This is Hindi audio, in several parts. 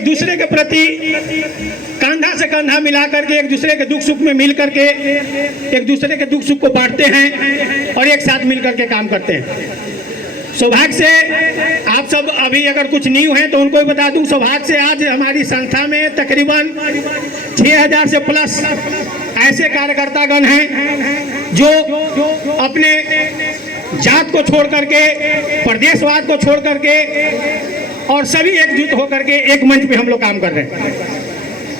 एक दूसरे के प्रति कंधा से कंधा मिला करके, एक दूसरे के दुख सुख में मिल करके, एक दूसरे के दुख सुख को बांटते हैं और एक साथ मिल करके काम करते हैं। सौभाग्य से आप सब अभी अगर कुछ न्यू हैं तो उनको भी बता दूं, सौभाग्य से आज हमारी संस्था में तकरीबन 6000 से प्लस ऐसे कार्यकर्तागण हैं जो अपने जात को छोड़ करके, प्रदेशवाद को छोड़ करके और सभी एकजुट होकर के एक मंच पे हम लोग काम कर रहे हैं।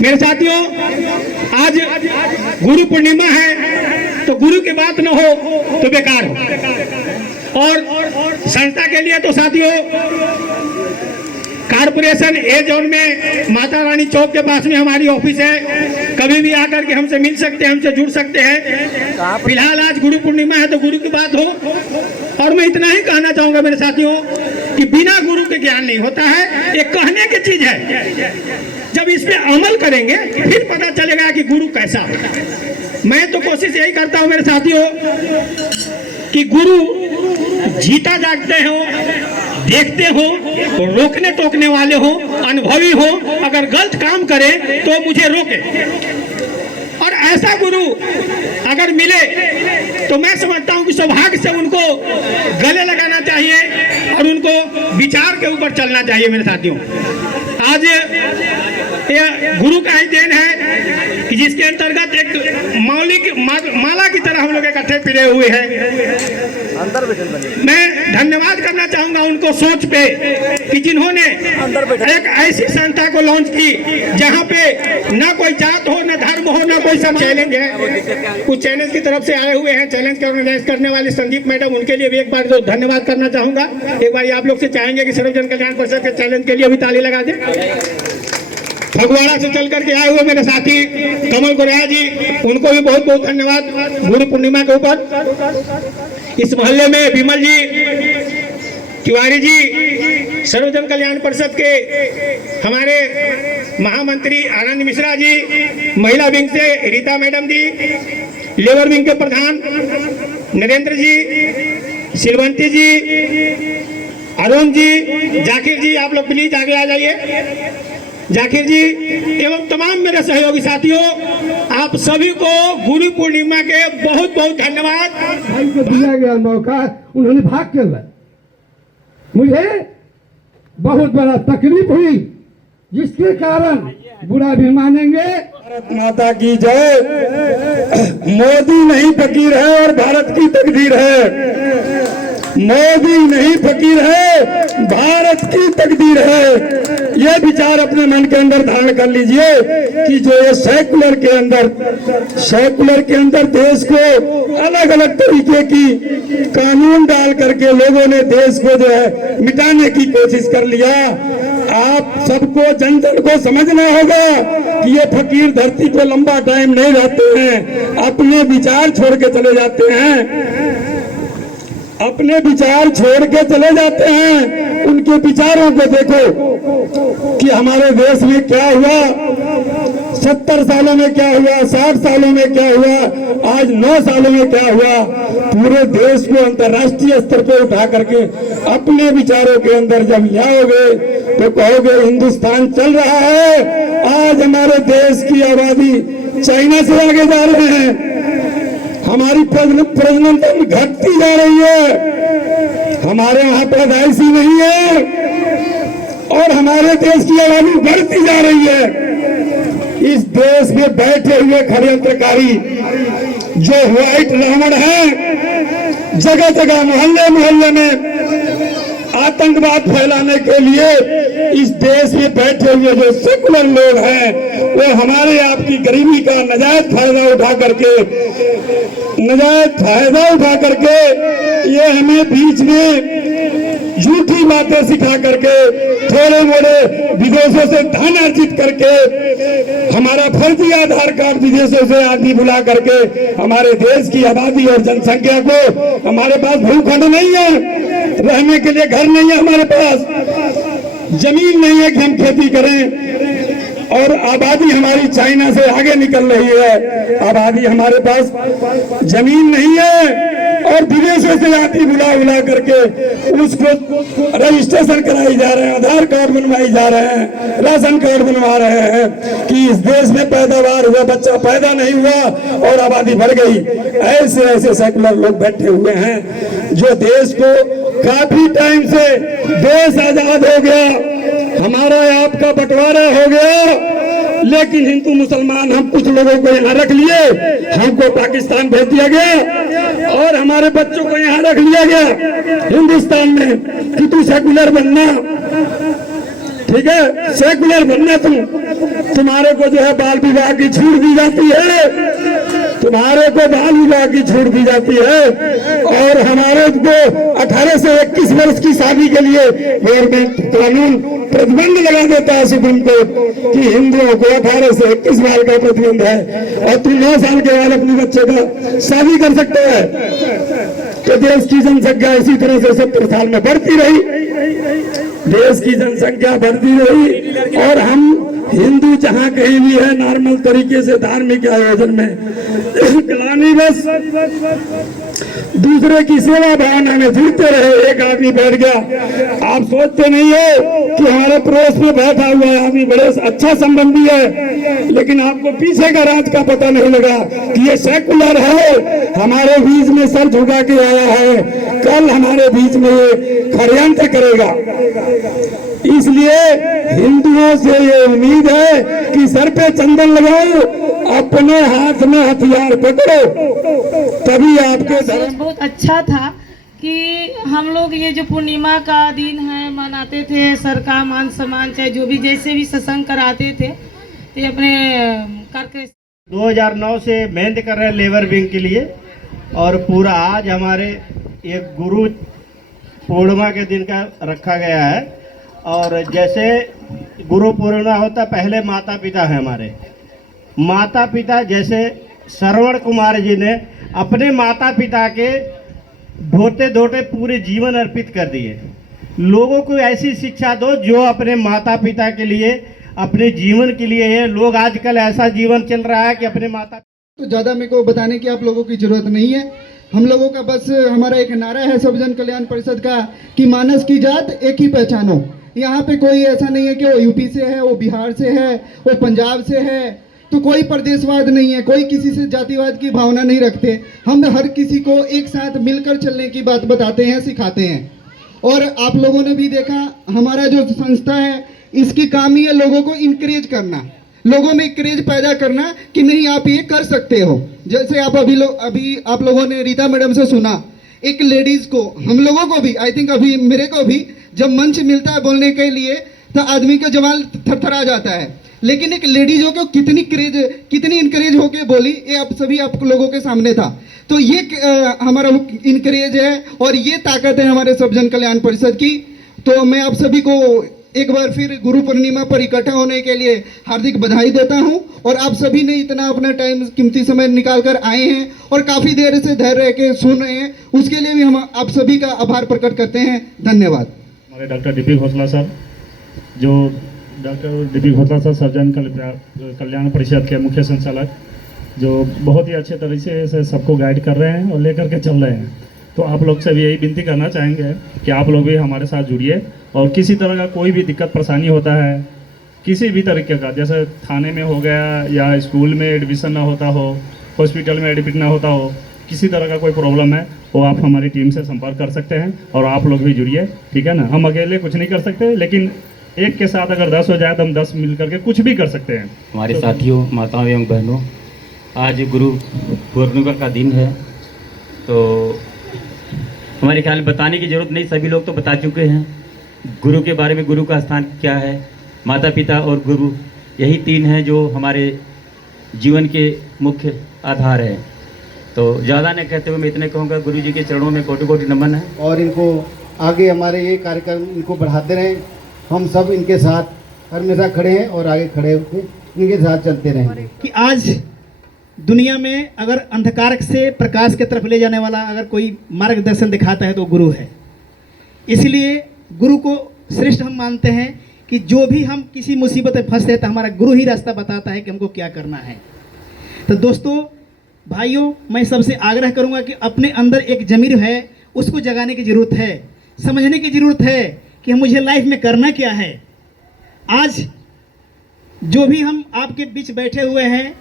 मेरे साथियों, आज गुरु पूर्णिमा है तो गुरु की बात न हो तो बेकार हो। और संस्था के लिए तो साथियों कारपोरेशन ए जोन में माता रानी चौक के पास में हमारी ऑफिस है, कभी भी आकर के हमसे मिल सकते हैं, हमसे जुड़ सकते हैं। फिलहाल आज गुरु पूर्णिमा है तो गुरु की बात हो। और मैं इतना ही कहना चाहूंगा मेरे साथियों कि बिना गुरु के ज्ञान नहीं होता है, ये कहने की चीज है। जब इस पे अमल करेंगे फिर पता चलेगा कि गुरु कैसा। मैं तो कोशिश यही करता हूं मेरे साथियों कि गुरु जीता जागते हो, देखते हो, रोकने टोकने वाले हो, अनुभवी हो, अगर गलत काम करे तो मुझे रोके। और ऐसा गुरु अगर मिले तो मैं समझता हूं कि सौभाग्य से उनको गले लगाना चाहिए और उनको विचार के ऊपर चलना चाहिए। मेरे साथियों, आज यह गुरु का ही देन है कि जिसके अंतर्गत एक मौलिक माला की तरह हम लोग इकट्ठे फिरे हुए हैं। मैं धन्यवाद करना चाहूंगा उनको सोच पे कि जिन्होंने एक ऐसी संस्था को लॉन्च की जहां पे ना कोई जात हो, ना धर्म हो, ना कोई सब चैलेंज है। कुछ चैलेंज की तरफ से आए हुए हैं, चैलेंज के ऑर्गेनाइज करने वाले संदीप मैडम, उनके लिए भी एक बार जो धन्यवाद करना चाहूंगा। एक बार आप लोग से चाहेंगे कि सर्वजन कल्याण परिषद के चैलेंज के लिए भी ताली लगा दें। फगवाड़ा से चल करके आए हुए मेरे साथी कमल गोराया जी, उनको भी बहुत बहुत धन्यवाद गुरु पूर्णिमा के ऊपर। इस मोहल्ले में विमल जी, तिवारी जी, सर्वजन कल्याण परिषद के हमारे महामंत्री आनंद मिश्रा जी, महिला विंग से रीता मैडम जी, लेबर विंग के प्रधान नरेंद्र जी, सिलवंती जी, अरुण जी, जाकिर जी, आप लोग प्लीज आगे आ जाइए। जाकिर जी एवं तमाम मेरे सहयोगी साथियों, आप सभी को गुरु पूर्णिमा के बहुत बहुत धन्यवाद। भाई को दिया गया मौका उन्होंने भाग के लिया। मुझे बहुत बड़ा तकलीफ हुई जिसके कारण बुरा भी मानेंगे। भारत माता की जय। मोदी नहीं फकीर है और भारत की तकदीर है। मोदी नहीं फकीर है, भारत की तकदीर है। ये विचार अपने मन के अंदर धारण कर लीजिए कि जो ये सेकुलर के अंदर देश को अलग अलग तरीके की कानून डाल करके लोगों ने देश को जो है मिटाने की कोशिश कर लिया। आप सबको जन जन को समझना होगा कि ये फकीर धरती पे लंबा टाइम नहीं रहते हैं, अपने विचार छोड़ के चले जाते हैं, अपने विचार छोड़ के चले जाते हैं। उनके विचारों को देखो कि हमारे देश में क्या हुआ, 70 सालों में क्या हुआ, 60 सालों में क्या हुआ, आज 9 सालों में क्या हुआ। पूरे देश को अंतर्राष्ट्रीय स्तर पर उठा करके अपने विचारों के अंदर जब लाओगे तो कहोगे हिंदुस्तान चल रहा है। आज हमारे देश की आबादी चाइना से आगे जा रहे हैं, हमारी प्रजनन दर घटती जा रही है, हमारे यहाँ पैदाइशी नहीं है और हमारे देश की आबादी बढ़ती जा रही है। इस देश में बैठे हुए षड्यंत्रकारी जो व्हाइट रावण हैं, जगह जगह मोहल्ले मोहल्ले में आतंकवाद फैलाने के लिए इस देश में बैठे हुए जो सेकुलर लोग हैं वो हमारे आपकी गरीबी का नाजायज फायदा उठा करके ये हमें बीच में झूठी बातें सिखा करके थोड़े मोड़े विदेशों से धन अर्जित करके हमारा फर्जी आधार कार्ड विदेशों से आदमी बुला करके हमारे देश की आबादी और जनसंख्या को, हमारे पास भूखंड नहीं है, रहने के लिए घर नहीं है, हमारे पास जमीन नहीं है कि हम खेती करें और आबादी हमारी चाइना से आगे निकल रही है। आबादी हमारे पास जमीन नहीं है और विदेशों से जाति बुला करके उसको रजिस्ट्रेशन कराई जा रहे हैं, आधार कार्ड बनवाई जा रहे हैं, राशन कार्ड बनवा रहे हैं कि इस देश में पैदावार हुआ, बच्चा पैदा नहीं हुआ और आबादी बढ़ गई। ऐसे ऐसे सेकुलर लोग बैठे हुए हैं जो देश को काफी टाइम से देश आजाद हो गया, हमारा आपका बंटवारा हो गया, लेकिन हिंदू मुसलमान हम कुछ लोगों को यहाँ रख लिए, हमको पाकिस्तान भेज दिया गया और हमारे बच्चों को यहाँ रख लिया गया हिंदुस्तान में कि तू सेकुलर बनना, ठीक है, सेकुलर बनना तुम्हारे को जो है बाल विवाह की छूट दी जाती है, तुम्हारे को बाल विवाह की छूट दी जाती है और हमारे को 18 से 21 वर्ष की शादी के लिए गवर्नमेंट कानून प्रतिबंध लगा देता है सुप्रीम कोर्ट कि हिंदुओं को 18 से 21 साल का प्रतिबंध है और तुम 9 साल के बाद अपने बच्चे का शादी कर सकते हैं। तो देश की जनसंख्या इसी तरह से 70 साल में बढ़ती रही, देश की जनसंख्या बढ़ती रही और हम हिंदू जहां कहीं भी है नॉर्मल तरीके से धार्मिक आयोजन में कलानी बस दूसरे की सेवा भावना में जुड़ते रहे। एक आदमी बैठ गया, आप सोचते नहीं हो कि हमारे पड़ोस में बैठा हुआ आदमी बड़े अच्छा संबंधी है, लेकिन आपको पीछे का राज का पता नहीं लगा कि ये सेकुलर है, हमारे बीच में सर झुका के आया है, कल हमारे बीच में ये षड्यंत्र करेगा। इसलिए हिंदुओं से ये उम्मीद है कि सर पे चंदन लगाओ, अपने हाथ में हथियार पकड़ो, तभी आपके धर्म। बहुत अच्छा था कि हम लोग ये जो पूर्णिमा का दिन है मनाते थे, सर का मान सम्मान चाहे जो भी जैसे भी सत्संग कराते थे तो ये अपने करके 2009 से मेहनत कर रहे हैं लेबर विंग के लिए और पूरा आज हमारे एक गुरु पूर्णिमा के दिन का रखा गया है। और जैसे गुरु पूर्णिमा होता, पहले माता पिता है हमारे, माता पिता जैसे श्रवण कुमार जी ने अपने माता पिता के ढोते ढोते पूरे जीवन अर्पित कर दिए। लोगों को ऐसी शिक्षा दो जो अपने माता पिता के लिए, अपने जीवन के लिए है। लोग आजकल ऐसा जीवन चल रहा है कि अपने माता, तो ज़्यादा मेरे को बताने की आप लोगों की ज़रूरत नहीं है। हम लोगों का बस हमारा एक नारा है सब जन कल्याण परिषद का कि मानस की जात एक ही पहचानो। यहाँ पे कोई ऐसा नहीं है कि वो यूपी से है, वो बिहार से है, वो पंजाब से है, तो कोई प्रदेशवाद नहीं है, कोई किसी से जातिवाद की भावना नहीं रखते। हम हर किसी को एक साथ मिलकर चलने की बात बताते हैं, सिखाते हैं। और आप लोगों ने भी देखा हमारा जो संस्था है इसकी काम ही है लोगों को इंकरेज करना, लोगों में क्रेज पैदा करना कि नहीं आप ये कर सकते हो। जैसे आप अभी आप लोगों ने रीता मैडम से सुना, एक लेडीज को, हम लोगों को भी, आई थिंक अभी मेरे को भी जब मंच मिलता है बोलने के लिए तो आदमी का जवान थरथरा जाता है, लेकिन एक लेडीजों को कितनी इनकरेज होके बोली, ये आप लोगों के सामने था। तो ये हमारा इनकरेज है और ये ताकत है हमारे सब जन कल्याण परिषद की। तो मैं आप सभी को एक बार फिर गुरु पूर्णिमा पर इकट्ठा होने के लिए हार्दिक बधाई देता हूं और आप सभी ने इतना अपना टाइम कीमती समय निकाल कर आए हैं और काफ़ी देर से धैर्य रह के सुन रहे हैं, उसके लिए भी हम आप सभी का आभार प्रकट करते हैं। धन्यवाद। हमारे डॉक्टर डीपी घोषला साहब, जो डॉक्टर डीपी घोषला साहब सर्जन कल्याण परिषद के मुख्य संचालक, जो बहुत ही अच्छे तरीके से सबको गाइड कर रहे हैं और लेकर के चल रहे हैं। तो आप लोग से भी यही विनती करना चाहेंगे कि आप लोग भी हमारे साथ जुड़िए और किसी तरह का कोई भी दिक्कत परेशानी होता है, किसी भी तरीके का, जैसे थाने में हो गया या स्कूल में एडमिशन ना होता हो, हॉस्पिटल में एडमिट ना होता हो, किसी तरह का कोई प्रॉब्लम है वो आप हमारी टीम से संपर्क कर सकते हैं और आप लोग भी जुड़िए, ठीक है ना। हम अकेले कुछ नहीं कर सकते, लेकिन एक के साथ अगर 10 हो जाए तो हम 10 मिल करके कुछ भी कर सकते हैं। हमारे साथियों, माताओं एवं बहनों, आज गुरु पूर्णिमा का दिन है, तो हमारे ख्याल में बताने की ज़रूरत नहीं, सभी लोग तो बता चुके हैं गुरु के बारे में। गुरु का स्थान क्या है, माता पिता और गुरु, यही तीन हैं जो हमारे जीवन के मुख्य आधार है। तो ज़्यादा नहीं कहते हुए मैं इतने कहूँगा, गुरु जी के चरणों में कोटि कोटि नमन है और इनको आगे हमारे ये कार्यक्रम इनको बढ़ाते रहें। हम सब इनके साथ हमेशा खड़े हैं और आगे खड़े होकर इनके साथ चलते रहेंगे। कि आज दुनिया में अगर अंधकार से प्रकाश की तरफ ले जाने वाला अगर कोई मार्गदर्शन दिखाता है तो गुरु है। इसलिए गुरु को श्रेष्ठ हम मानते हैं कि जो भी हम किसी मुसीबत में फंसते हैं तो हमारा गुरु ही रास्ता बताता है कि हमको क्या करना है। तो दोस्तों, भाइयों, मैं सबसे आग्रह करूंगा कि अपने अंदर एक ज़मीर है, उसको जगाने की ज़रूरत है, समझने की ज़रूरत है कि मुझे लाइफ में करना क्या है। आज जो भी हम आपके बीच बैठे हुए हैं,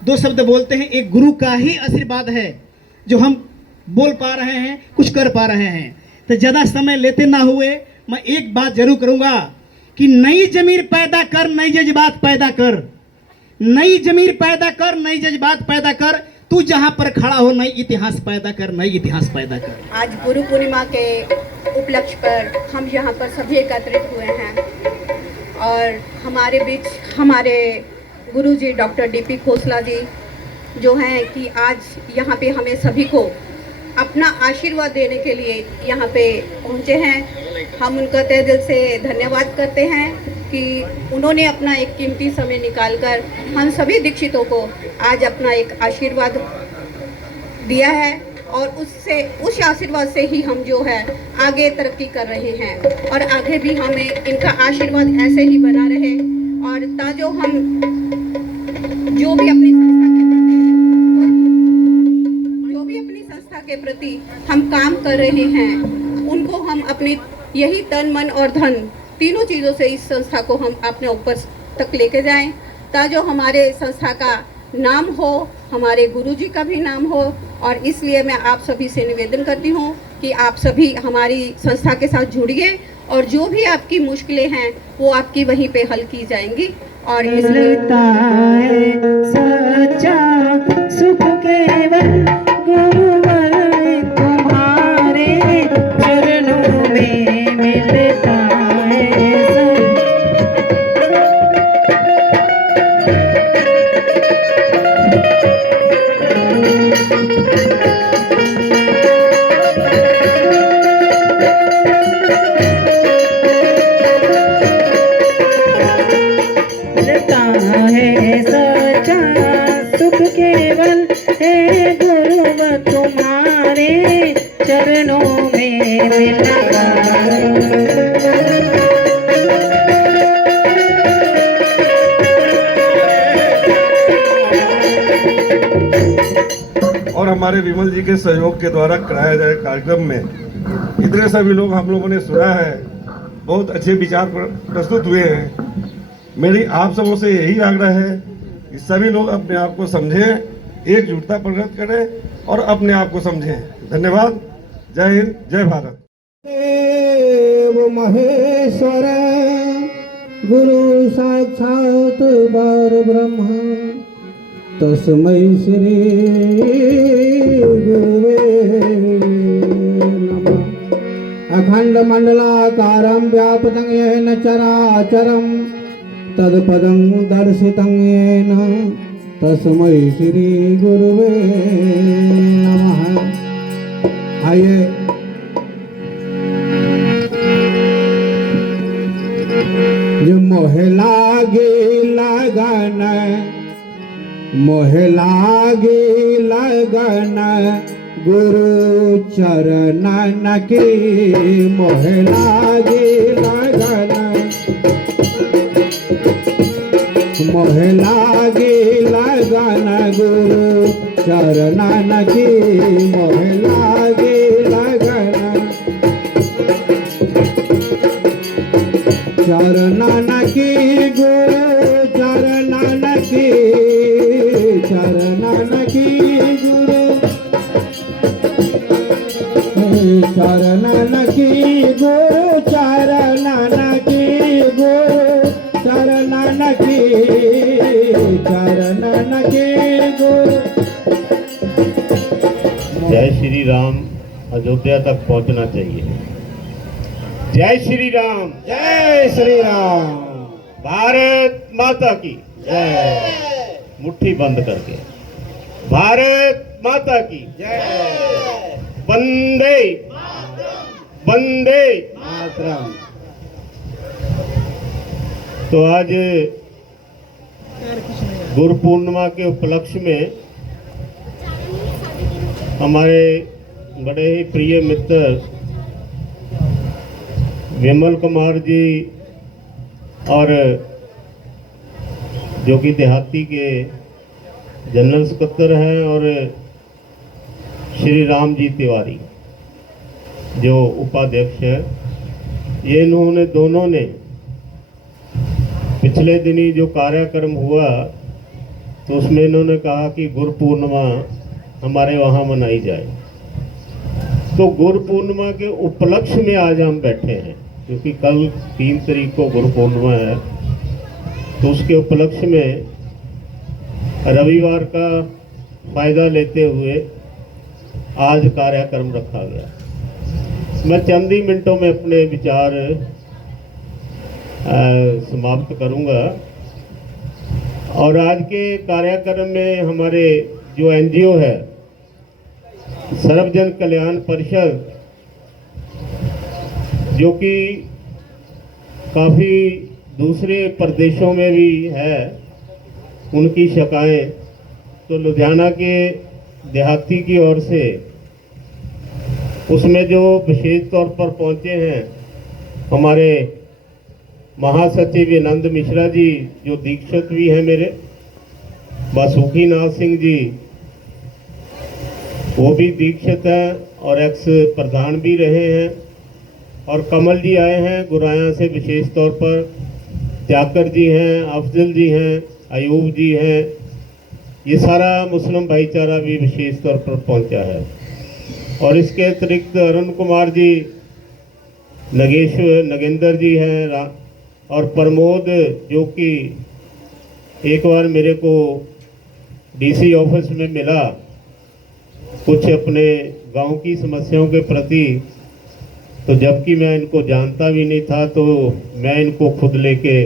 दो शब्द बोलते हैं, एक गुरु का ही आशीर्वाद है जो हम बोल पा रहे हैं, कुछ कर पा रहे हैं। तो ज़्यादा समय लेते ना हुए मैं एक बात जरूर करूंगा कि नई ज़मीर पैदा कर, नई जज्बात पैदा कर, नई ज़मीर पैदा कर, नई जज्बात पैदा कर। तू जहां पर खड़ा हो, नई इतिहास पैदा कर, नई इतिहास पैदा कर। आज गुरु पूर्णिमा के उपलक्ष्य पर हम यहाँ पर सभी एकत्रित हुए हैं और हमारे बीच हमारे गुरु जी डॉक्टर डीपी खोसला जी जो हैं कि आज यहाँ पे हमें सभी को अपना आशीर्वाद देने के लिए यहाँ पे पहुँचे हैं। हम उनका तहे दिल से धन्यवाद करते हैं कि उन्होंने अपना एक कीमती समय निकालकर हम सभी दीक्षितों को आज अपना एक आशीर्वाद दिया है और उस आशीर्वाद से ही हम जो है आगे तरक्की कर रहे हैं और आगे भी हमें इनका आशीर्वाद ऐसे ही बना रहे और ताजो हम जो भी अपनी संस्था के प्रति हम काम कर रहे हैं उनको हम अपनी यही तन मन और धन तीनों चीज़ों से इस संस्था को हम अपने ऊपर तक लेके जाएं ताजो हमारे संस्था का नाम हो, हमारे गुरुजी का भी नाम हो। और इसलिए मैं आप सभी से निवेदन करती हूँ कि आप सभी हमारी संस्था के साथ जुड़िए और जो भी आपकी मुश्किलें हैं वो आपकी वहीं पे हल की जाएंगी। और मिलता है सच्चा सुख केवल गुरुवर तुम्हारे चरणों में मिलता है। मिलता है सच्चा सुख केवल है गुरुवर तुम्हारे चरणों में मिलता और हमारे विमल जी के सहयोग के द्वारा कराए गए कार्यक्रम में इतने सभी लोग हम लोगों ने सुना है, बहुत अच्छे विचार प्रस्तुत हुए हैं। मेरी आप सबों से यही आग्रह है कि सभी लोग अपने आप को समझें, एकजुटता प्रकट करें और अपने आप को समझें। धन्यवाद। जय हिंद, जय भारत। देव महेश्वर गुरु साक्षात बार ब्रह्मा तस्मै श्री गुरुवे नमः। अखंड मंडलाकारं व्याप्तं येन चराचरं तत्पदं दर्शितं येन तस्मै श्री गुरुवे नमः। आइए जो मोहे लागे लगन, मोहे लागे लगन गुरु चरणन की, मोहे लागे लगन, मोहे लागे लगन गुरु चरणन की, मोहे लागे लगन चरणन की गुरु चरणन की, चरणन की गुरु चरणन की गुरु चरणन की गुरु चरणन की, चरणन की गुरु। जय श्री राम अयोध्या तक पहुंचना चाहिए। जय श्री राम, जय श्री राम। भारत माता की जय। मुट्ठी बंद करके भारत माता की जय। वंदे वंदे मातरम। तो आज गुरु पूर्णिमा के उपलक्ष्य में हमारे बड़े ही प्रिय मित्र विमल कुमार जी और जो कि देहाती के जनरल सेक्रेटरी हैं, और श्री राम जी तिवारी जो उपाध्यक्ष हैं। ये इन्होंने दोनों ने पिछले दिनी जो कार्यक्रम हुआ तो उसमें इन्होंने कहा कि गुरु पूर्णिमा हमारे वहाँ मनाई जाए। तो गुरु पूर्णिमा के उपलक्ष्य में आज हम बैठे हैं, क्योंकि कल 3 तारीख को गुरु पूर्णिमा है। तो उसके उपलक्ष्य में रविवार का फायदा लेते हुए आज कार्यक्रम रखा गया। मैं चंद ही मिनटों में अपने विचार समाप्त करूंगा। और आज के कार्यक्रम में हमारे जो एनजीओ है सर्वजन कल्याण परिषद, जो कि काफ़ी दूसरे प्रदेशों में भी है, उनकी शाखाएं, तो लुधियाना के देहाती की ओर से उसमें जो विशेष तौर पर पहुंचे हैं हमारे महासचिव आनंद मिश्रा जी, जो दीक्षित भी हैं मेरे, वासुकी नाथ सिंह जी वो भी दीक्षित हैं और एक्स प्रधान भी रहे हैं, और कमल जी आए हैं गुराया से विशेष तौर पर, जाकर जी हैं, अफजल जी हैं, अयूब जी हैं। ये सारा मुस्लिम भाईचारा भी विशेष तौर पर पहुंचा है। और इसके अतिरिक्त अरुण कुमार जी, नगेंद्र जी हैं, और प्रमोद जो कि एक बार मेरे को डीसी ऑफिस में मिला कुछ अपने गांव की समस्याओं के प्रति, तो जबकि मैं इनको जानता भी नहीं था, तो मैं इनको खुद लेके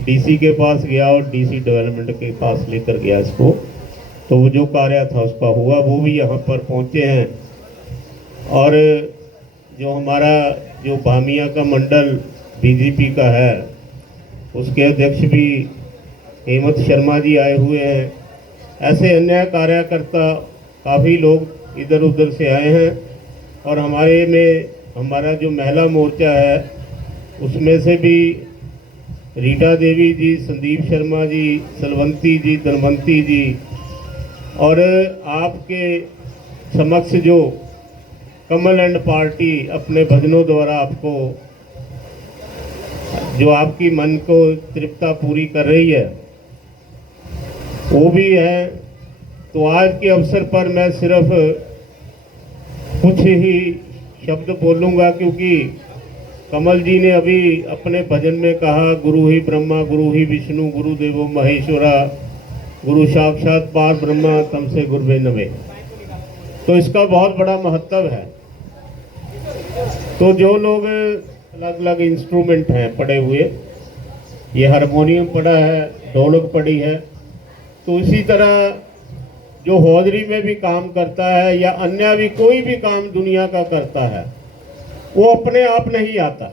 डीसी के पास गया और डीसी डेवलपमेंट के पास लेकर गया इसको। तो वो जो कार्य था उसका हुआ, वो भी यहाँ पर पहुँचे हैं। और जो हमारा जो भामिया का मंडल बीजेपी का है, उसके अध्यक्ष भी हेमंत शर्मा जी आए हुए हैं। ऐसे अन्य कार्यकर्ता काफ़ी लोग इधर उधर से आए हैं। और हमारा जो महिला मोर्चा है उसमें से भी रीटा देवी जी, संदीप शर्मा जी, सलवंती जी, धनवंती जी, और आपके समक्ष जो कमल एंड पार्टी अपने भजनों द्वारा आपको जो आपकी मन को तृप्ता पूरी कर रही है वो भी है। तो आज के अवसर पर मैं सिर्फ कुछ ही शब्द बोलूँगा, क्योंकि कमल जी ने अभी अपने भजन में कहा, गुरु ही ब्रह्मा गुरु ही विष्णु गुरु देवो महेश्वरा गुरु साक्षात पार ब्रह्मा तम से गुरुवे नमे। तो इसका बहुत बड़ा महत्व है। तो जो लोग अलग अलग इंस्ट्रूमेंट हैं पड़े हुए, ये हारमोनियम पड़ा है, ढोलक पड़ी है, तो इसी तरह जो हौजरी में भी काम करता है या अन्य भी कोई भी काम दुनिया का करता है, वो अपने आप नहीं आता।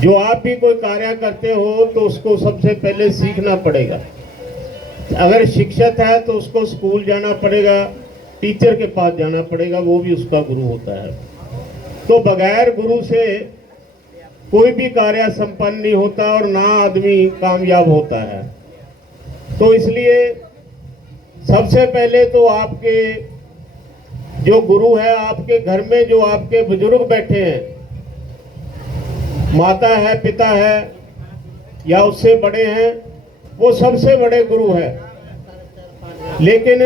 जो आप भी कोई कार्य करते हो तो उसको सबसे पहले सीखना पड़ेगा। अगर शिक्षक है तो उसको स्कूल जाना पड़ेगा, टीचर के पास जाना पड़ेगा, वो भी उसका गुरु होता है। तो बगैर गुरु से कोई भी कार्य संपन्न नहीं होता और ना आदमी कामयाब होता है। तो इसलिए सबसे पहले तो आपके जो गुरु है, आपके घर में जो आपके बुजुर्ग बैठे हैं, माता है, पिता है या उससे बड़े हैं, वो सबसे बड़े गुरु है। लेकिन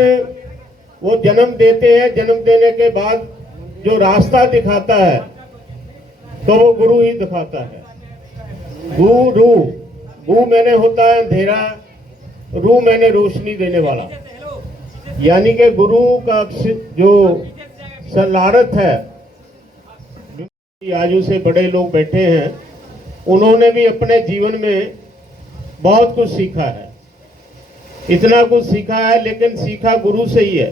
वो जन्म देते हैं, जन्म देने के बाद जो रास्ता दिखाता है तो वो गुरु ही दिखाता है। गु मैंने होता है अंधेरा, रू मैंने रोशनी देने वाला। यानी कि गुरु का जो सलारत है, आयु से बड़े लोग बैठे हैं, उन्होंने भी अपने जीवन में बहुत कुछ सीखा है। इतना कुछ सीखा है, लेकिन सीखा गुरु से ही है।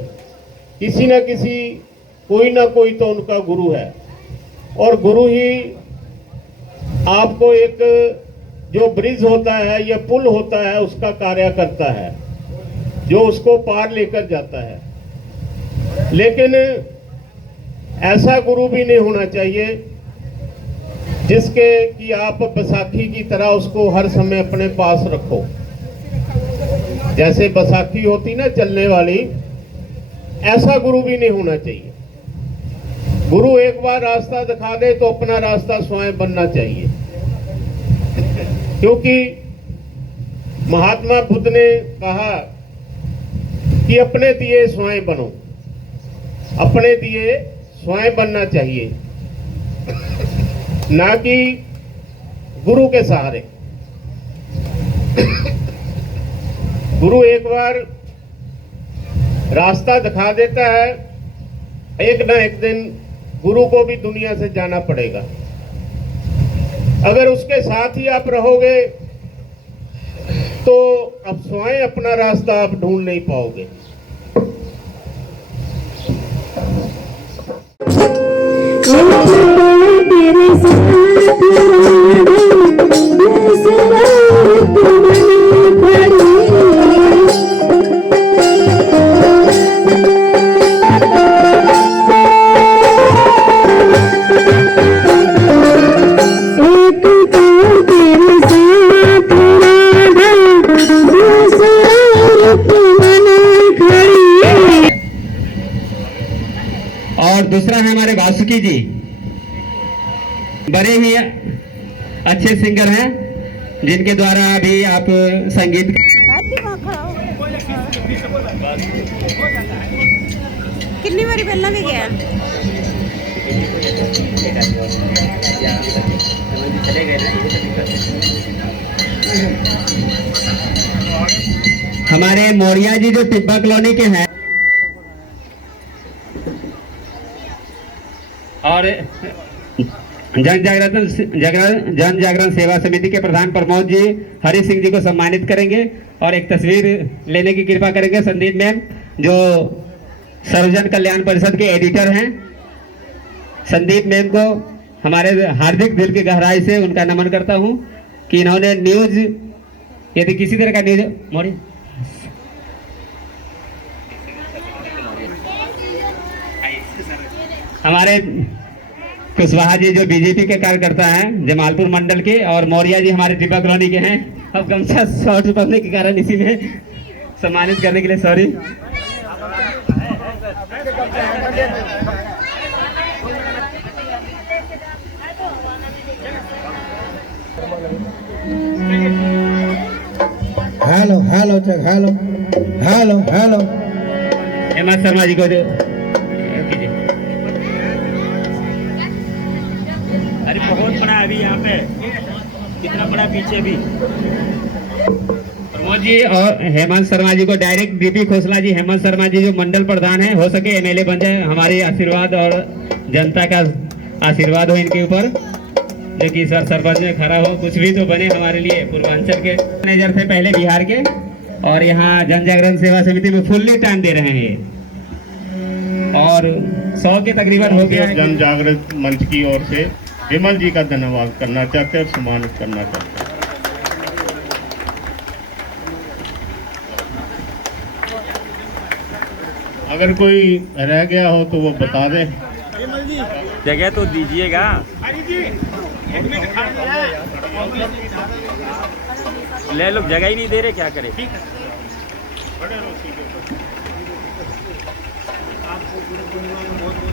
किसी न किसी कोई ना कोई तो उनका गुरु है, और गुरु ही आपको एक जो ब्रिज होता है या पुल होता है उसका कार्य करता है, जो उसको पार लेकर जाता है। लेकिन ऐसा गुरु भी नहीं होना चाहिए जिसके कि आप बैसाखी की तरह उसको हर समय अपने पास रखो। जैसे बैसाखी होती ना चलने वाली, ऐसा गुरु भी नहीं होना चाहिए। गुरु एक बार रास्ता दिखा दे तो अपना रास्ता स्वयं बनना चाहिए, क्योंकि महात्मा बुद्ध ने कहा कि अपने दिए स्वयं बनो, अपने दिए स्वयं बनना चाहिए, ना कि गुरु के सहारे। गुरु एक बार रास्ता दिखा देता है, एक ना एक दिन गुरु को भी दुनिया से जाना पड़ेगा। अगर उसके साथ ही आप रहोगे तो अब स्वयं अपना रास्ता आप ढूंढ नहीं पाओगे। और दूसरा है हमारे वासुकी जी, बड़े ही अच्छे सिंगर हैं, जिनके द्वारा अभी आप संगीत। कितनी बारी पहला भी गया? चले गए ना। हमारे मौर्या जी जो टिब्बा कॉलोनी के हैं और जन जागरण सेवा समिति के प्रधान प्रमोद जी हरि सिंह जी को सम्मानित करेंगे और एक तस्वीर लेने की कृपा करेंगे। संदीप मैम जो सर्वजन कल्याण परिषद के एडिटर हैं, संदीप मैम को हमारे हार्दिक दिल की गहराई से उनका नमन करता हूं कि इन्होंने न्यूज, यदि किसी तरह का न्यूज, मोड़ी हमारे कुशवाहा जी जो बीजेपी के कार्यकर्ता हैं जमालपुर मंडल के, और मौर्या जी हमारे टिब्बा कॉलोनी के हैं। अब गमछा शॉर्ट पड़ने के कारण इसी में सम्मानित करने के लिए sorry. Hello hello hello hello hello Hemant Sharma ji को अरे बहुत बड़ा अभी यहाँ पे, कितना बड़ा पीछे भी। प्रमोद जी और हेमंत शर्मा जी को डायरेक्ट डीपी खोसला जी, हेमंत शर्मा जी जो मंडल प्रधान है, हो सके एमएलए बन जाए। हमारे आशीर्वाद और जनता का आशीर्वाद हो इनके ऊपर, जो कि सर सरपंच में खड़ा हो, कुछ भी तो बने हमारे लिए। पूर्वांचल के मैनेजर थे पहले बिहार के, और यहाँ जन जागरण सेवा समिति में फुल्ली टाइम दे रहे हैं और 100 के तकरीबन हो गया। जन जागरण मंच की ओर से विमल जी का धन्यवाद करना चाहते हैं और सम्मानित करना चाहते हैं। अगर कोई रह गया हो तो वो बता दे। जगह तो दीजिएगा। ले लोग जगह ही नहीं दे रहे, क्या करें।